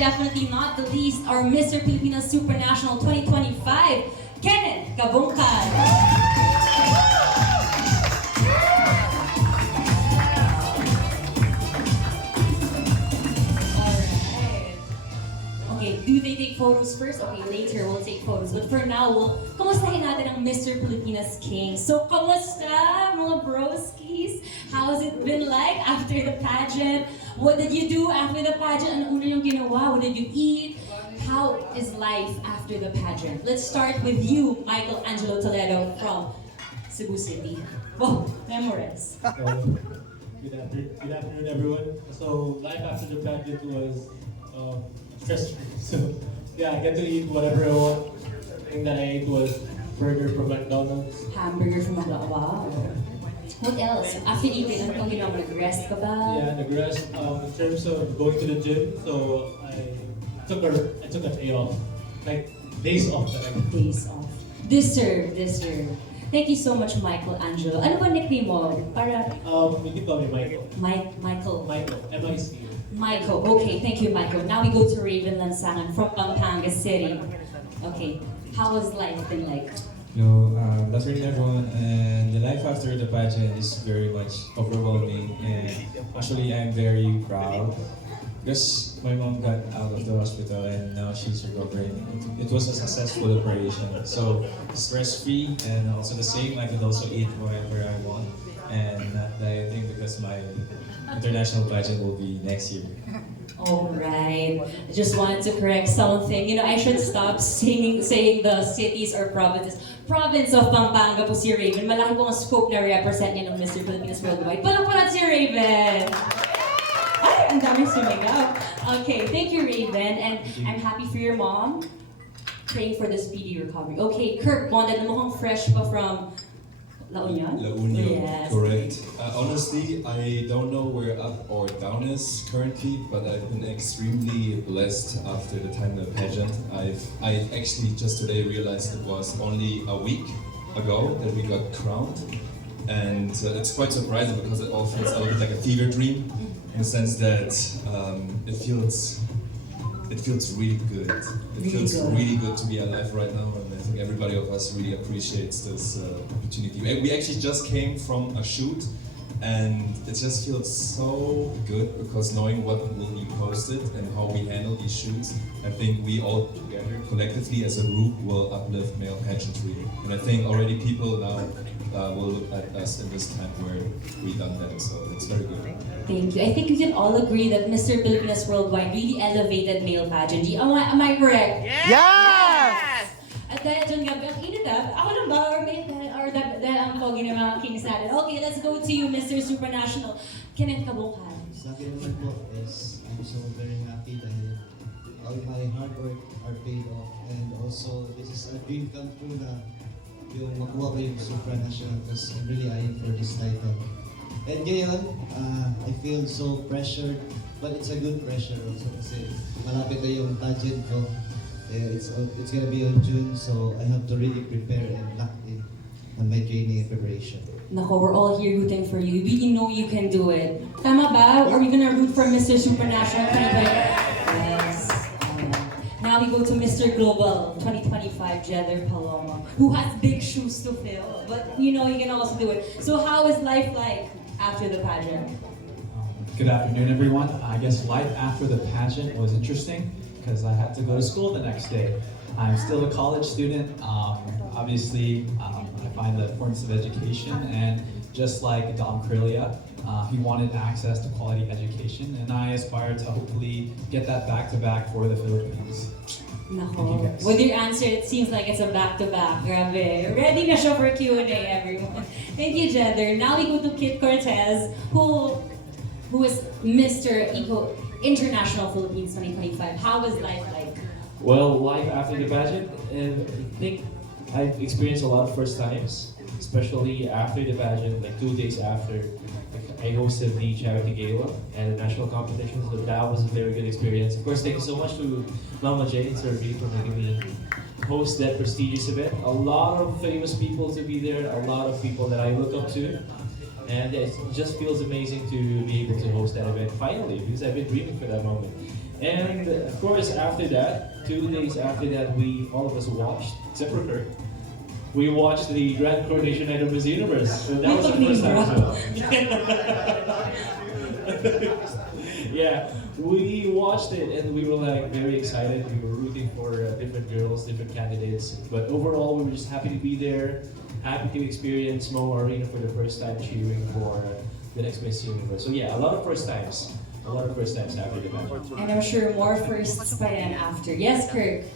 definitely not the least, our Mr. Pilipinas Supranational 2025, Kenneth Kabungkan. Alright. Okay, do they take photos first? Okay, later we'll take photos. But for now, kumustahin natin ang Mr. Pilipinas King. So, kumusta mga broskies? How's it been like after the pageant? What did you do after the pageant? Ano una yung ginawa? What did you eat? How is life after the pageant? Let's start with you, Michael Angelo Toledo from Cebu City. Wow, memorize. Good afternoon, everyone. So life after the pageant was stress-free. So yeah, I get to eat whatever I want. The thing that I ate was burger from McDonald's. Hamburger from McDonald's. Wow. What else? After eating, ano pang ginawa mo? Nag-rest ka ba? Yeah, nag-rest. In terms of going to the gym, so I took a day off, like days off. Days off. Deserve. Thank you so much, Michael Angelo. Ano ba nickname mo? Para You can call me Michael. Michael. M-I-C. Michael. Okay, thank you, Michael. Now we go to Raven Lansangan from Pampanga City. Okay, how has life been like? No, good afternoon everyone, and the life after the pageant is very much overwhelming, and actually I'm very proud because my mom got out of the hospital and now she's recovering. It was a successful operation, so stress-free and also the same. I could also eat whatever I want and not dieting because my international pageant will be next year. Alright. I just wanted to correct something. You know, I should stop saying the cities or provinces. Province of Pampanga po si Raven. Malaki po ang scope na represent niya ng Mr. Philippines Worldwide. Palakpakan si Raven! Ay, ang daming sumigaw. Okay, thank you, Raven. And I'm happy for your mom. Praying for the speedy recovery. Okay, Kirk Bonded, mukhang fresh pa from La Union? La Union, Yes. correct. Honestly, I don't know where up or down is currently, but I've been extremely blessed after the time of the pageant. I actually just today realized it was only a week ago that we got crowned, and it's quite surprising because it all feels a little bit like a fever dream, in the sense that it feels really good. It feels really good to be alive right now, and I think everybody of us really appreciates this opportunity. We actually just came from a shoot, and it just feels so good because knowing what will be posted and how we handle these shoots, I think we all together, collectively as a group, will uplift male pageantry. And I think already people now will look at us in this time where we done that, so it's very good. Thank you. I think we can all agree that Mr. Pilipinas Worldwide really elevated male pageantry. Am I correct? Yes! At dahil dyan gabi, ang init ako lang ba? Or dahil ang pogi ng mga kings natin. Okay, let's go to you, Mr. Supranational. Kenneth Kabungkan. Sa akin naman po is I'm so very happy dahil all my hard work are paid off, and also this is a dream come true na yung makuha ko yung supranational because I'm really eyeing for this title. And ngayon, I feel so pressured, but it's a good pressure also kasi malapit na yung pageant ko. It's gonna be on June, so I have to really prepare and lock in on my training and preparation. Nako, we're all here rooting for you. We know you can do it. Tama ba? Are we gonna root for Mr. Supranational 2025? Yes. Now we go to Mr. Global 2025, Jether Paloma, who has big shoes to fill, but you know you can also do it. So how is life like after the pageant? Good afternoon, everyone. I guess life after the pageant was interesting because I had to go to school the next day. I'm still a college student. Obviously, I find the importance of education, and just like Dom Krilia, he wanted access to quality education, and I aspire to hopefully get that back-to-back for the Philippines. Nako. With your answer, it seems like it's a back-to-back. Grabe. Ready na siya for Q&A, everyone. Thank you, Jether. Now we go to Kit Cortez, who is Mr. International Philippines 2025. How was life like? Well, life after the pageant, and I think I've experienced a lot of first times, especially after the pageant, like 2 days after. I hosted the charity gala and the national competition, so that was a very good experience. Of course, thank you so much to Mama Jay and Sir V for making me host that prestigious event. A lot of famous people to be there, a lot of people that I look up to. And it just feels amazing to be able to host that event finally, because I've been dreaming for that moment. And of course, after that, 2 days after that, we all of us watched, except for Kirk, we watched the Grand Coronation Night of Miss Universe. So that was our first time as well. Yeah, we watched it and we were like very excited. We were rooting for different girls, different candidates. But overall, we were just happy to be there, happy to experience Mo Arena for the first time, cheering for the next Miss Universe. So yeah, a lot of first times. A lot of first times after the pageant. And I'm sure more firsts pa yan after. Yes, Kirk?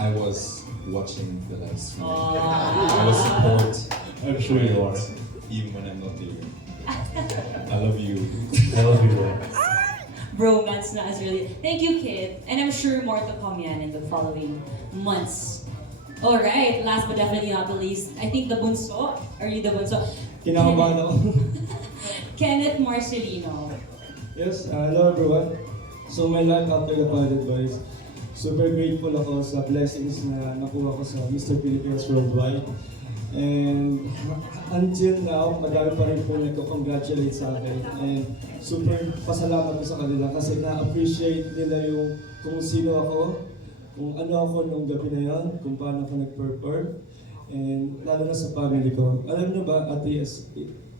I was watching the live stream. Aww. I was support. I'm sure you are. Even when I'm not there. I love you. I love you, bro. Bromance na as really. Thank you, Kid. And I'm sure more to come yan in the following months. Alright, last but definitely not the least, I think the bunso. Are you the bunso? Kinakabahan ako. Kenneth Marcelino. Yes, hello everyone. So my life after the pageant boys, super grateful ako sa blessings na nakuha ko sa Mr. Pilipinas Worldwide. And until now, madami pa rin po nagko-congratulate sa akin. And super pasalamat ko sa kanila kasi na-appreciate nila yung kung sino ako, kung ano ako nung gabi na yon, kung paano ako nag-perform. And lalo na sa family ko. Alam niyo ba, Ate Yes,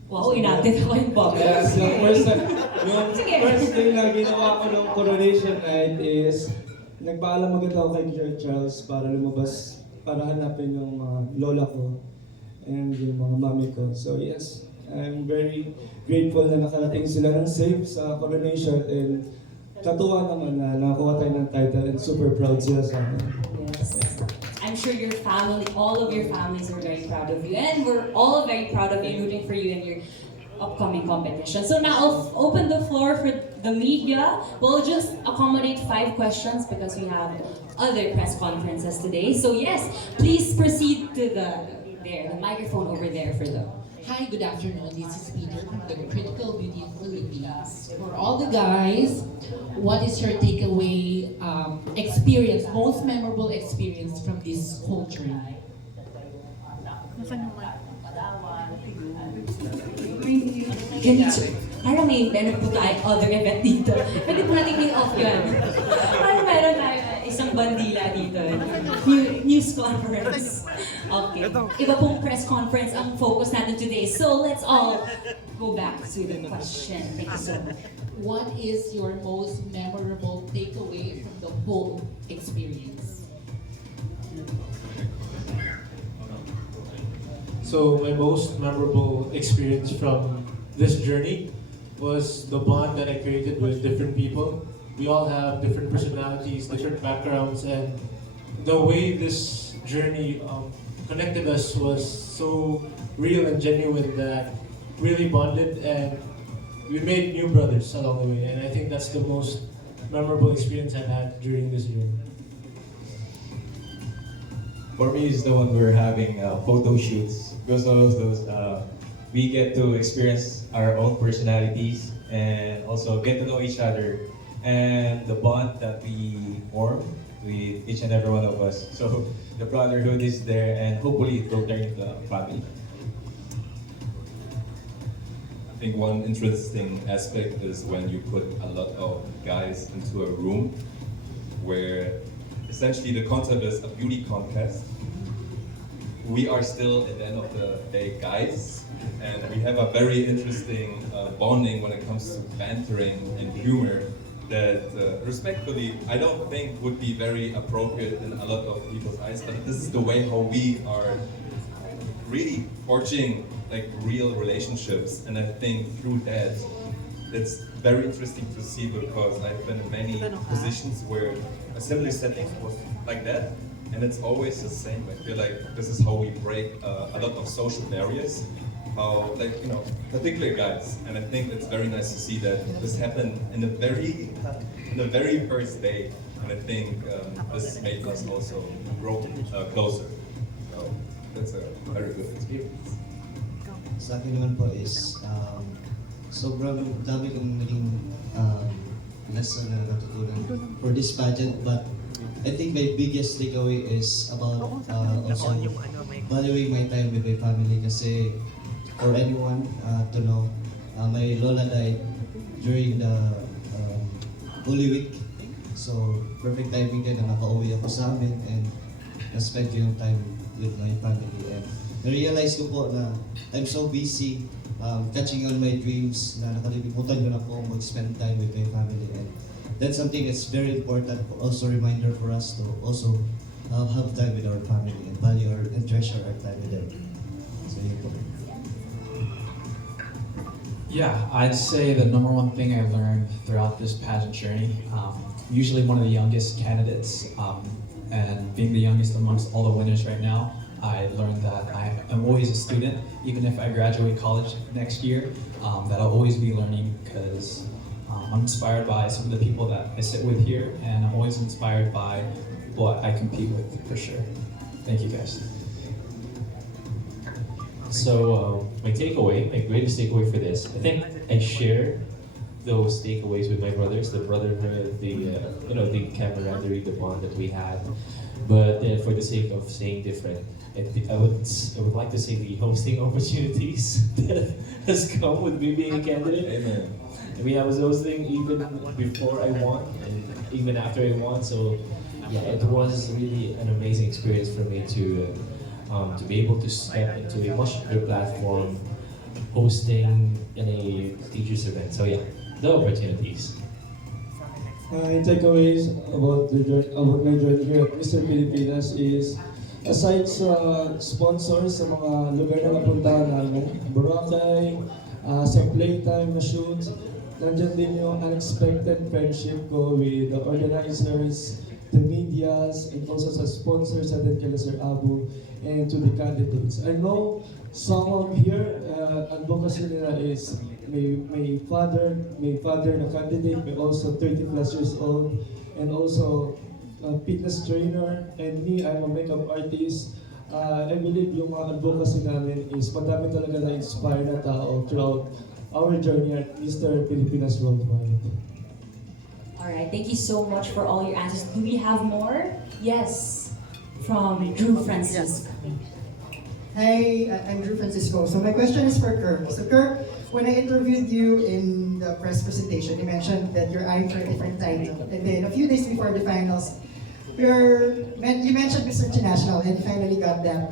Wow, inatid ako yung bubbles. yes, yung Sige. first thing na ginawa ko nung coronation night is nagpaalam agad ako kay Sir Charles para lumabas, para hanapin yung mga lola ko and yung mga mami ko. So yes, I'm very grateful na nakarating sila ng safe sa coronation and katuwa naman na nakakuha tayo ng title and super proud sila sa amin. Yes. I'm sure your family, all of your families are very proud of you. And we're all very proud of you, rooting for you in your upcoming competition. So now I'll open the floor for the media. We'll just accommodate 5 questions because we have other press conferences today. So yes, please proceed to the microphone over there for them. Hi, good afternoon. This is Peter from the Critical Beauty in Philippines. For all the guys, what is your takeaway experience, most memorable experience from this whole journey? Parang may meron po tayo other event dito. Pwede po natin in-off yun. Parang meron tayo isang bandila dito. News conference. Okay. Iba pong press conference ang focus natin today. So let's all go back to the question. Thank you so much. What is your most memorable takeaway from the whole experience? So my most memorable experience from this journey was the bond that I created with different people. We all have different personalities, different backgrounds, and the way this journey connected us was so real and genuine that really bonded, and we made new brothers along the way. And I think that's the most memorable experience I've had during this journey. For me, it's the one we're having photo shoots because of those. We get to experience our own personalities and also get to know each other and the bond that we form with each and every one of us. So the brotherhood is there and hopefully it will turn into a family. I think one interesting aspect is when you put a lot of guys into a room where essentially the concept is a beauty contest. We are still at the end of the day guys, and we have a very interesting bonding when it comes to bantering and humor that respectfully I don't think would be very appropriate in a lot of people's eyes, but this is the way how we are really forging like real relationships, and I think through that it's very interesting to see because I've been in many positions where assembly settings was like that, and it's always the same. I feel like this is how we break a lot of social barriers, how like particular guys, and I think it's very nice to see that this happened in the very first day, and I think this made us also grow closer. So that's a very good experience. Sa akin naman po is sobrang dami kong naging lesson na natutunan for this pageant, but I think my biggest takeaway is about also valuing my time with my family kasi for anyone to know, my lola died during the Holy Week. So, perfect timing din na nakauwi ako sa amin and na-spend ko yung time with my family. And na-realize ko po na I'm so busy catching on my dreams na nakalimutan ko na po mag-spend time with my family. And that's something that's very important, also reminder for us to also have time with our family and value and treasure our time with them. So, yun po. Yeah, I'd say the number one thing I learned throughout this pageant journey, usually one of the youngest candidates, and being the youngest amongst all the winners right now, I learned that I am always a student, even if I graduate college next year, that I'll always be learning because I'm inspired by some of the people that I sit with here, and I'm always inspired by what I compete with, for sure. Thank you guys. So my greatest takeaway for this, I think I share those takeaways with my brothers, the brotherhood, the camaraderie, the bond that we had. But for the sake of saying different, I would like to say the hosting opportunities that has come with me being a candidate. Amen. I mean, I was hosting even before I won and even after I won. So yeah, it was really an amazing experience for me to be able to step into a much bigger platform, hosting in a teachers event. So yeah, the opportunities. My takeaways about my journey here at Mr. Pilipinas is, aside sa sponsors sa mga lugar na napuntahan namin, Boracay, sa playtime na shoots, nandiyan din yung unexpected friendship ko with the organizers, the medias, and also sa sponsors natin kay Sir Abu, and to the candidates. I know some of here, advocacy nila is may father na candidate, may also 30 plus years old, and also a fitness trainer, and me, I'm a makeup artist. I believe yung mga advocacy namin is madami talaga na-inspire na tao throughout our journey at Mr. Pilipinas Worldwide. Alright, thank you so much for all your answers. Do we have more? Yes, from Drew Francisco. Hi, I'm Drew Francisco. So my question is for Kirk. So Kirk, when I interviewed you in the press presentation, you mentioned that you're eyeing for a different title. And then a few days before the finals, you mentioned Mr. International and finally got the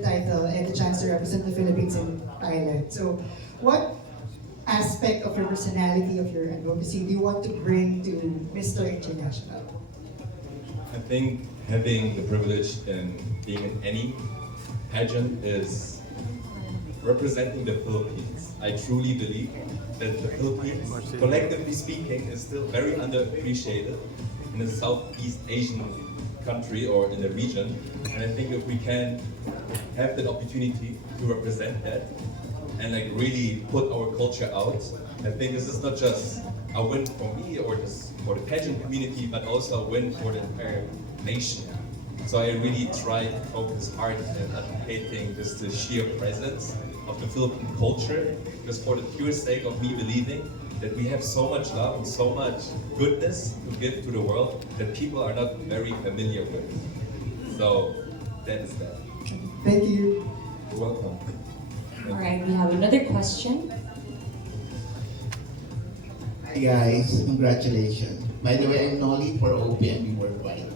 title and the chance to represent the Philippines in Thailand. So what aspect of your personality, of your advocacy, do you want to bring to Mr. International? I think having the privilege in being in any pageant is representing the Philippines. I truly believe that the Philippines, collectively speaking, is still very underappreciated in a Southeast Asian country or in the region. And I think if we can have that opportunity to represent that and like really put our culture out, I think this is not just a win for me or just for the pageant community, but also a win for the entire nation. So I really try to focus hard on advocating just the sheer presence of the Philippine culture, just for the pure sake of me believing that we have so much love and so much goodness to give to the world that people are not very familiar with. So that is that. Thank you. You're welcome. Alright, we have another question. Hi guys, congratulations. By the way, I'm Nolly for OPMB Worldwide.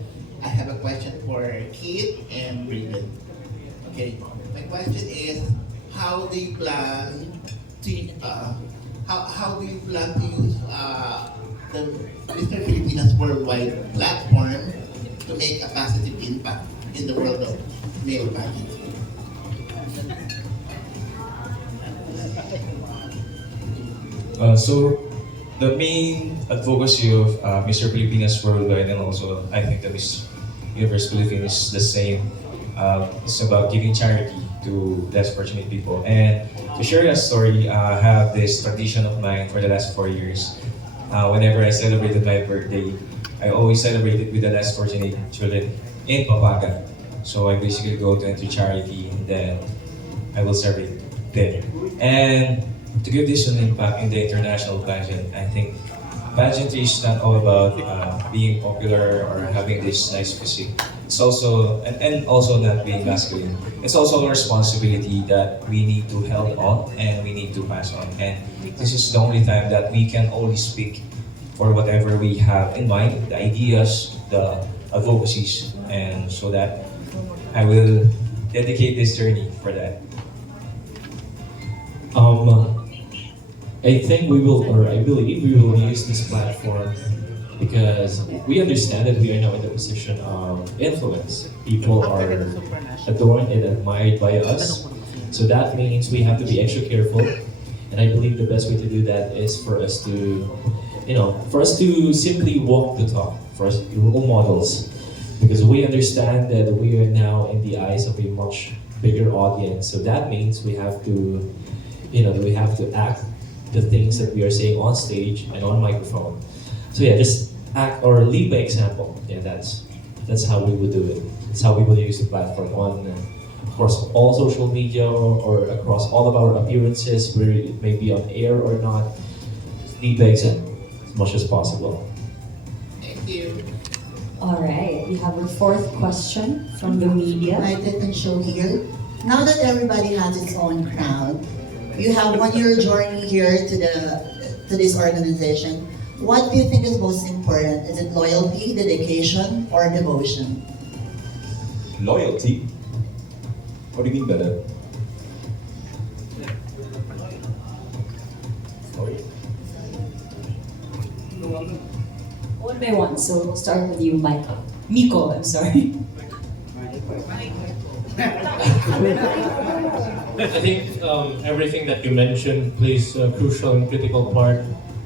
I have a question for Keith and Brendan. Okay, my question is, how do you plan to how do you plan to use the Mr. Pilipinas Worldwide platform to make a positive impact in the world of male pageants? So the main advocacy of Mr. Pilipinas Worldwide, and also I think the Miss Universe Philippines is the same. It's about giving charity to less fortunate people. And to share a story, I have this tradition of mine for the last 4 years. Whenever I celebrated my birthday, I always celebrated with the less fortunate children in Pampanga. So I basically go to enter charity and then I will celebrate there. And to give this an impact in the international pageant, I think pageantry is not all about being popular or having this nice physique. It's also and also not being masculine. It's also a responsibility that we need to held on and we need to pass on. And this is the only time that we can only speak for whatever we have in mind, the ideas, the advocacies, and so that I will dedicate this journey for that. I think we will, or I believe we will use this platform because we understand that we are now in the position of influence. People are adored and admired by us. So that means we have to be extra careful. And I believe the best way to do that is for us to, for us to simply walk the talk, for us to be role models. Because we understand that we are now in the eyes of a much bigger audience. So that means we have to, we have to act the things that we are saying on stage and on microphone. So yeah, just act or lead by example. Yeah, that's how we would do it. That's how we would use the platform on, of course, all social media or across all of our appearances, whether it may be on air or not. Just lead by example as much as possible. Thank you. All right, we have our fourth question from the media. United and show here. Now that everybody has its own crown, you have 1 year journey here to this organization. What do you think is most important? Is it loyalty, dedication, or devotion? Loyalty? What do you mean by that? One by one, so we'll start with you, Michael. Miko, I'm sorry. I think everything that you mentioned plays a crucial and critical part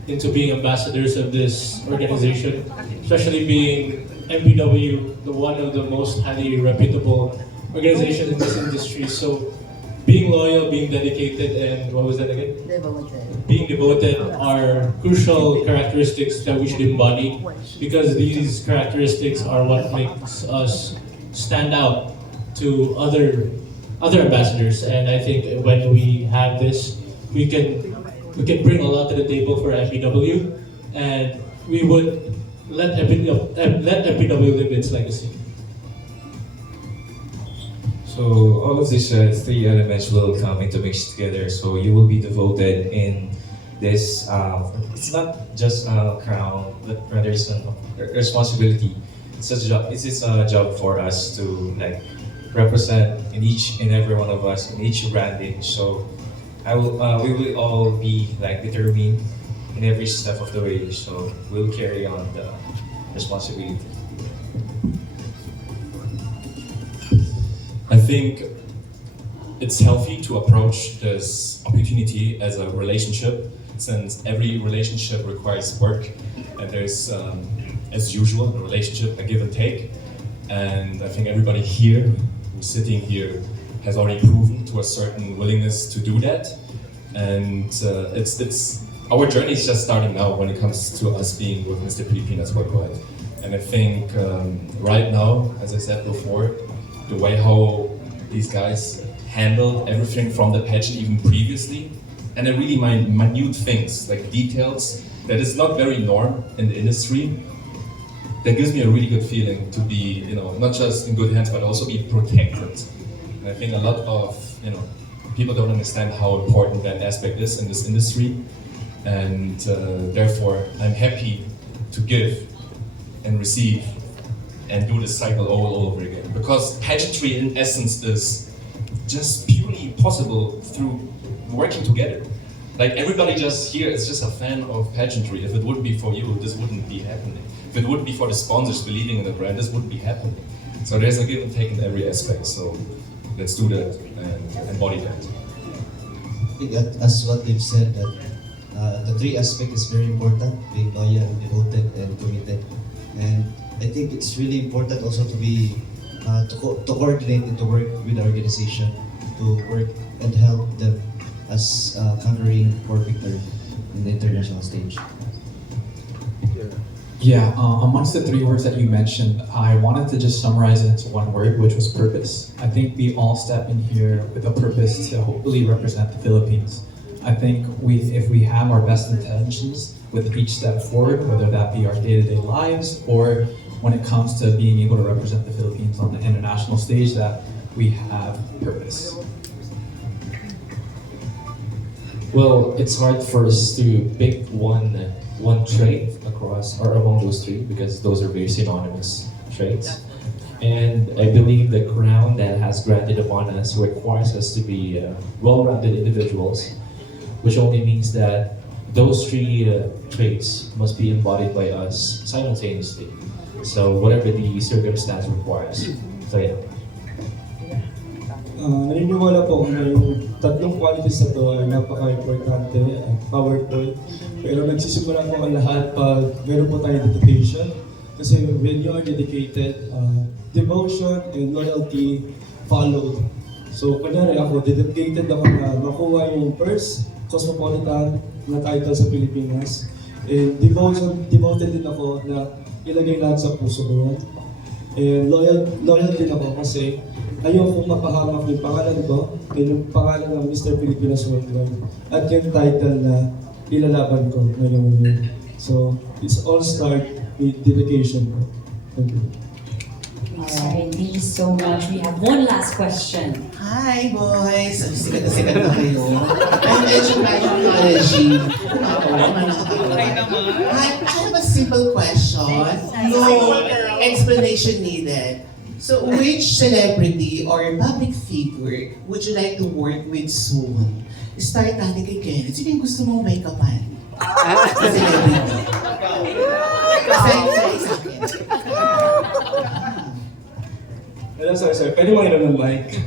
into being ambassadors of this organization, especially being MPW, one of the most highly reputable organizations in this industry. So being loyal, being dedicated, and what was that again? Devoted. Being devoted are crucial characteristics that we should embody because these characteristics are what makes us stand out to other ambassadors. And I think when we have this, we can bring a lot to the table for MPW, and we would let MPW live its legacy. So all of these three elements will come into mix together. So you will be devoted in this. It's not just a crown, but rather it's a responsibility. It's a job for us to represent in each and every one of us in each branding. So we will all be determined in every step of the way. So we'll carry on the responsibility. I think it's healthy to approach this opportunity as a relationship, since every relationship requires work, and there's, as usual, in a relationship, a give and take. And I think everybody here, who's sitting here, has already proven to a certain willingness to do that. And it's our journey is just starting now when it comes to us being with Mr. Pilipinas worldwide. And I think right now, as I said before, the way how these guys handled everything from the pageant even previously, and then really minute things, like details, that is not very norm in the industry, that gives me a really good feeling to be, not just in good hands, but also be protected. And I think a lot of, people don't understand how important that aspect is in this industry, and therefore I'm happy to give and receive and do this cycle all over again. Because pageantry in essence is just purely possible through working together. Like everybody just here is just a fan of pageantry. If it wouldn't be for you, this wouldn't be happening. If it wouldn't be for the sponsors believing in the brand, this wouldn't be happening. So there's a give and take in every aspect. So let's do that and embody that. I think that, as what they've said, that the three aspects is very important: being loyal, devoted, and committed. And I think it's really important also to be to coordinate and to work with the organization to work and help them as conquering for victory in the international stage. Yeah, amongst the three words that you mentioned, I wanted to just summarize it into one word, which was purpose. I think we all step in here with a purpose to hopefully represent the Philippines. I think if we have our best intentions, with each step forward, whether that be our day-to-day lives or when it comes to being able to represent the Philippines on the international stage, that we have purpose. Well, it's hard for us to pick one trait across or among those three because those are very synonymous traits. And I believe the crown that has granted upon us requires us to be well-rounded individuals, which only means that those three traits must be embodied by us simultaneously. So whatever the circumstance requires. So yeah. Naniniwala po ako na yung tatlong qualities na to ay napaka-importante at powerful. Pero nagsisimula po ang lahat pag meron po tayo dedication. Kasi when you are dedicated, devotion and loyalty followed. So kunyari ako, dedicated ako na makuha yung first cosmopolitan na title sa Pilipinas. And devoted din ako na ilagay lahat sa puso ko yan. And loyal din ako kasi ayokong mapahamak yung pangalan ko at yung pangalan ng Mr. Pilipinas Worldwide at yung title na ilalaban ko ngayong year. So, it's all start with dedication ko. Thank you. Alright, thank you so much. We have one last question. Hi, boys! Sikat na kayo. I'm medyo technology. I have a simple question. No explanation needed. So, which celebrity or public figure would you like to work with soon? Start natin kay Kenneth. Sino yung gusto mong make-upan? Celebrity. Say sa akin. Sorry. Pwede mo ng mic.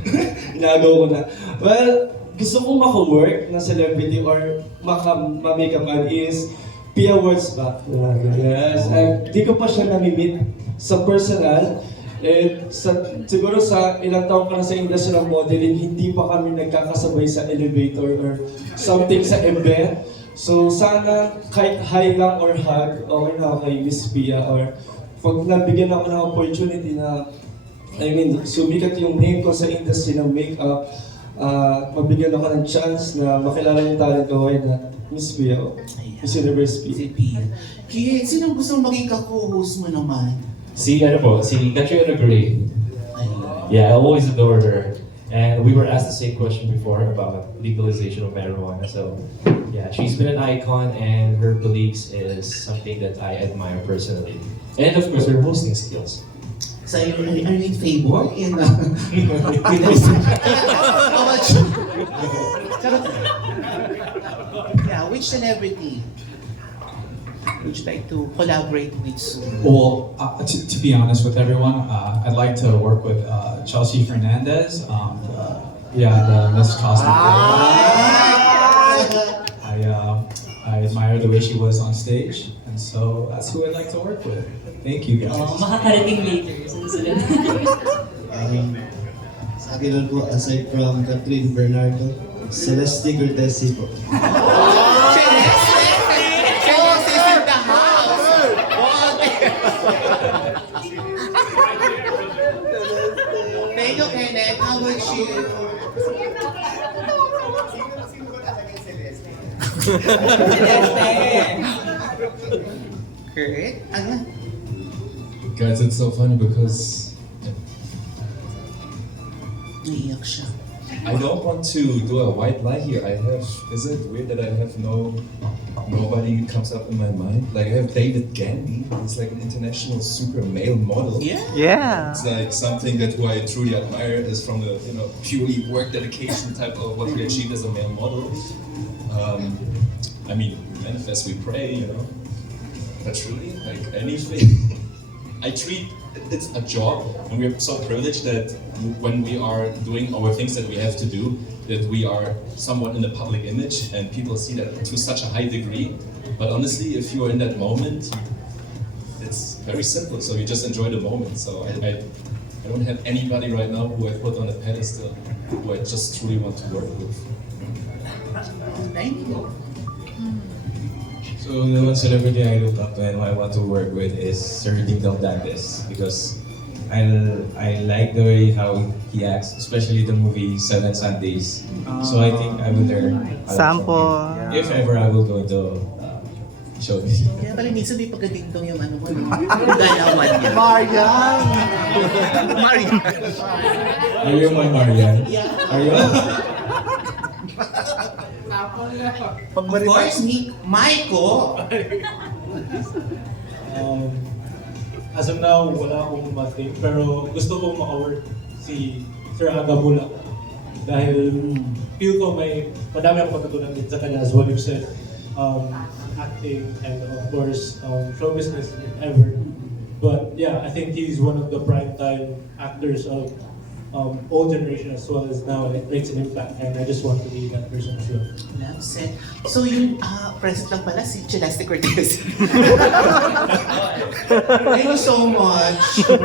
Inagaw ko na. Well, gusto kong maka-work na celebrity or ma-makeup man is Pia Words ba? Yes. Di ko pa siya nami-meet sa personal. Siguro sa ilang taon pa na sa industry ng modeling, hindi pa kami nagkakasabay sa elevator or something sa event. So sana kahit hi lang or hug, okay na ako kay Miss Pia. Or pag nabigyan ako ng opportunity na sumikat yung name ko sa industry ng makeup, mabigyan ako ng chance na makilala yung talent ko na Miss Pia, Miss Universe Pia. Kid, sino gusto mong maging ka-co-host mo naman? Si Katrina Gray. Yeah, I always adore her. And we were asked the same question before about legalization of marijuana. So yeah, she's been an icon and her beliefs is something that I admire personally. And of course, her hosting skills. So are you in favor in how about you? Yeah, which celebrity would you like to collaborate with soon? Well, to be honest with everyone, I'd like to work with Chelsea Fernandez. The Miss Cosmic. I admire the way she was on stage, and so that's who I'd like to work with. Thank you guys. Makakarating later. Sa akin lang po, aside from Catherine Bernardo, Celeste Cortesi po. Thank you, Kenneth. How about you? Kurt? Ano? Guys, it's so funny because Naiyak siya. I don't want to do a white lie here. Is it weird that I have nobody comes up in my mind? Like I have David Gandy, he's like an international super male model. Yeah. It's like something that who I truly admire is from the purely work dedication type of what we achieved as a male model. I mean, manifest we pray, but truly, like anything, I treat it's a job, and we're so privileged that when we are doing our things that we have to do, that we are somewhat in the public image, and people see that to such a high degree. But honestly, if you are in that moment, it's very simple. So you just enjoy the moment. So I don't have anybody right now who I put on a pedestal, who I just truly want to work with. Thank you. So the one celebrity I look up to and who I want to work with is Sir Dingdong Dantes because I like the way how he acts, especially the movie Seven Sundays. So I think I will learn a lot from him. If ever I will go into showbiz. Kaya pala minsan may pagkadingdong yung ano mo, no? Yung galawan niya. Marian! Marian! Are you my Marian? Are you? Of course, Maiko! As of now, wala akong mating, pero gusto kong maka-work si Sir Agabula. Dahil feel ko madami akong matutunan din sa kanya, as what you said, acting and of course show business if ever. But yeah, I think he's one of the prime time actors of old generation as well as now, and it makes an impact, and I just want to be that person as well. Loves it. So yung present lang pala si Celeste Cortez. Thank you so much. So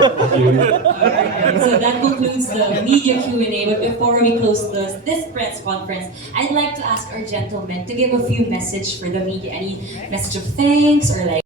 that concludes the media Q&A. But before we close this press conference, I'd like to ask our gentlemen to give a few message for the media. Any message of thanks or like